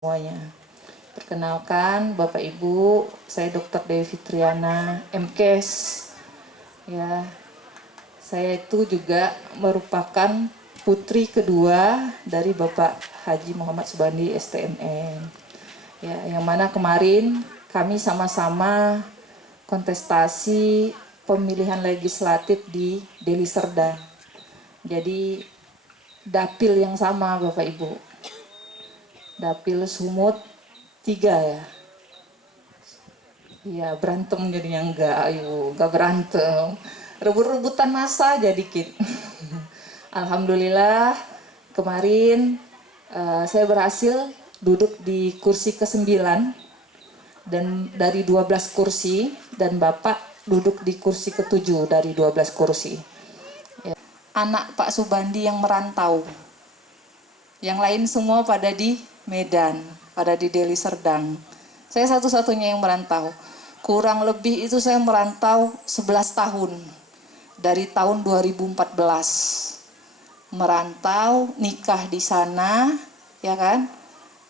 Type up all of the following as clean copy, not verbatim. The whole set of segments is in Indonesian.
semuanya. Perkenalkan Bapak Ibu, saya Dr. Dewi Fitriana, MKes. Ya, saya itu juga merupakan putri kedua dari Bapak Haji Muhammad Subandi STMN. Ya, yang mana kemarin kami sama-sama kontestasi pemilihan legislatif di Deli Serdang. Jadi dapil yang sama Bapak Ibu. Dapil Sumut 3 ya. Iya, berantem jadinya enggak, ayo, enggak berantem. Rebut-rebutan masa aja dikit. Alhamdulillah kemarin saya berhasil duduk di kursi ke-9 dan dari 12 kursi, dan Bapak duduk di kursi ke-7 dari 12 kursi. Ya. Anak Pak Subandi yang merantau. Yang lain semua pada di Medan, pada di Deli Serdang. Saya satu-satunya yang merantau. Kurang lebih itu saya merantau 11 tahun. Dari tahun 2014. Merantau, nikah di sana, ya kan?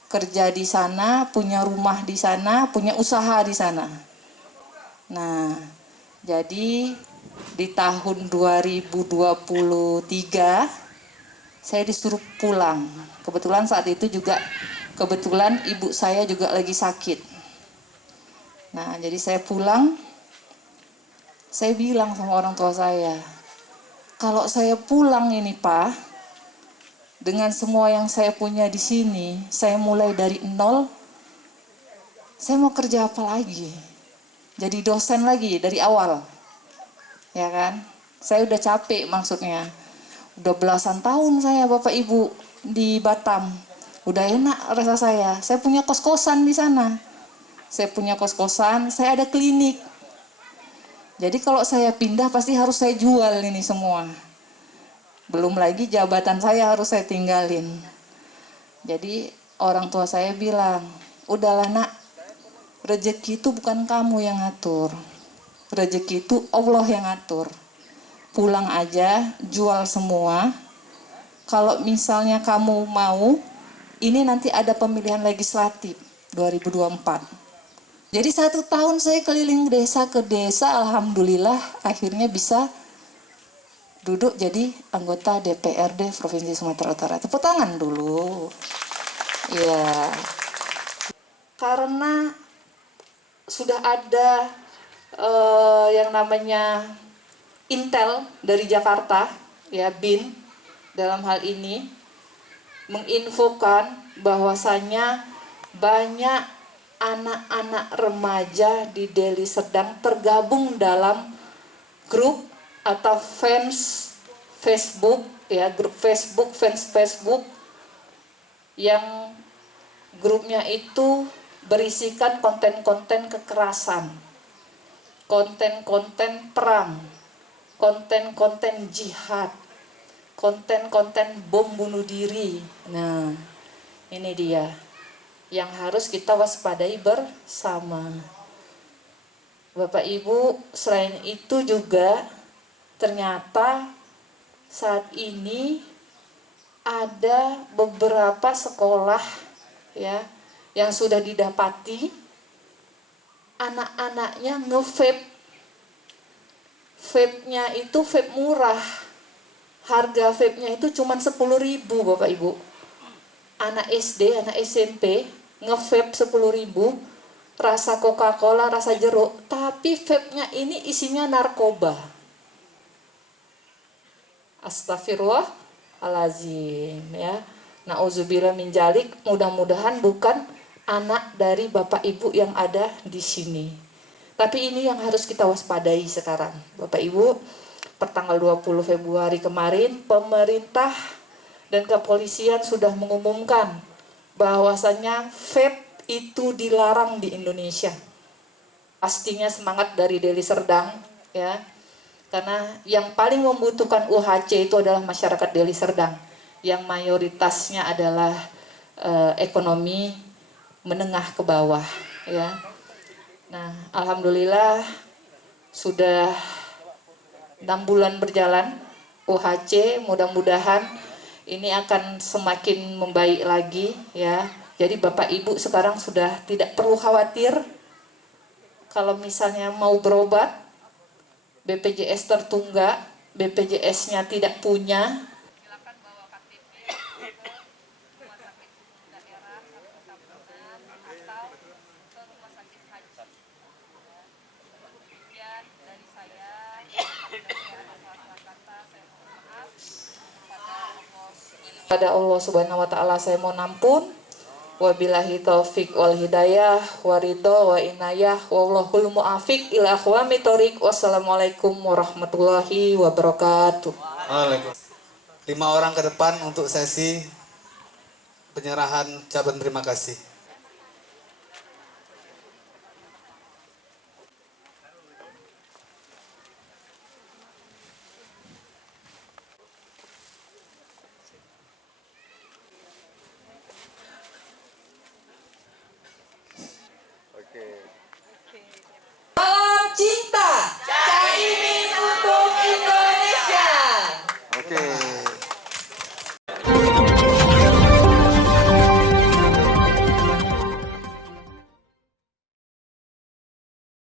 Kerja di sana, punya rumah di sana, punya usaha di sana. Nah, jadi di tahun 2023 saya disuruh pulang. Kebetulan saat itu juga ibu saya juga lagi sakit. Nah, jadi saya pulang. Saya bilang sama orang tua saya, kalau saya pulang ini Pak, dengan semua yang saya punya di sini, saya mulai dari nol. Saya mau kerja apa lagi? Jadi dosen lagi dari awal. Ya kan? Saya udah capek maksudnya. Udah belasan tahun saya Bapak Ibu di Batam. Udah enak rasa saya. Saya punya kos-kosan di sana. Saya punya kos-kosan, saya ada klinik. Jadi kalau saya pindah pasti harus saya jual ini semua. Belum lagi jabatan saya harus saya tinggalin. Jadi orang tua saya bilang, udahlah nak, rezeki itu bukan kamu yang ngatur. Rezeki itu Allah yang ngatur. Pulang aja, jual semua. Kalau misalnya kamu mau, ini nanti ada pemilihan legislatif 2024. Jadi 1 tahun saya keliling desa ke desa, alhamdulillah akhirnya bisa duduk jadi anggota DPRD Provinsi Sumatera Utara. Tepuk tangan dulu. Ya, karena sudah ada yang namanya Intel dari Jakarta, ya BIN, dalam hal ini menginfokan bahwasannya banyak anak-anak remaja di Deli Serdang tergabung dalam grup atau fans Facebook, ya, grup Facebook, fans Facebook yang grupnya itu berisikan konten-konten kekerasan, konten-konten perang, konten-konten jihad, konten-konten bom bunuh diri. Nah, ini dia yang harus kita waspadai bersama. Bapak Ibu, selain itu juga ternyata saat ini ada beberapa sekolah ya yang sudah didapati anak-anaknya nge-vape. Vape-nya itu vape murah. Harga vape-nya itu cuma 10.000 Bapak Ibu. Anak SD, anak SMP nge-vape 10.000, rasa Coca-Cola, rasa jeruk, tapi vape-nya ini isinya narkoba. Astagfirullahalazim, ya. Nauzubillah min dzalik, mudah-mudahan bukan anak dari Bapak Ibu yang ada di sini. Tapi ini yang harus kita waspadai sekarang. Bapak Ibu, pertanggal 20 Februari kemarin, pemerintah dan kepolisian sudah mengumumkan bahwasannya vape itu dilarang di Indonesia. Pastinya semangat dari Deli Serdang, ya. Karena yang paling membutuhkan UHC itu adalah masyarakat Deli Serdang, yang mayoritasnya adalah ekonomi menengah ke bawah, ya. Nah, alhamdulillah sudah 6 bulan berjalan UHC, mudah-mudahan ini akan semakin membaik lagi, ya. Jadi Bapak Ibu sekarang sudah tidak perlu khawatir kalau misalnya mau berobat, BPJS tertunggak, BPJS-nya tidak punya. Silakan bawa KTP ke rumah sakit daerah atau ke rumah sakit haji. Demikian dari saya, kepada Allah Subhanahu wa taala saya mohon ampun. Wabillahi taufik wal hidayah waridho wa inayah wallahul muafiq ila aqwamit thoriq. Wassalamualaikum warahmatullahi wabarakatuh. Waalaikumsalam. 5 orang ke depan untuk sesi penyerahan ucapan terima kasih.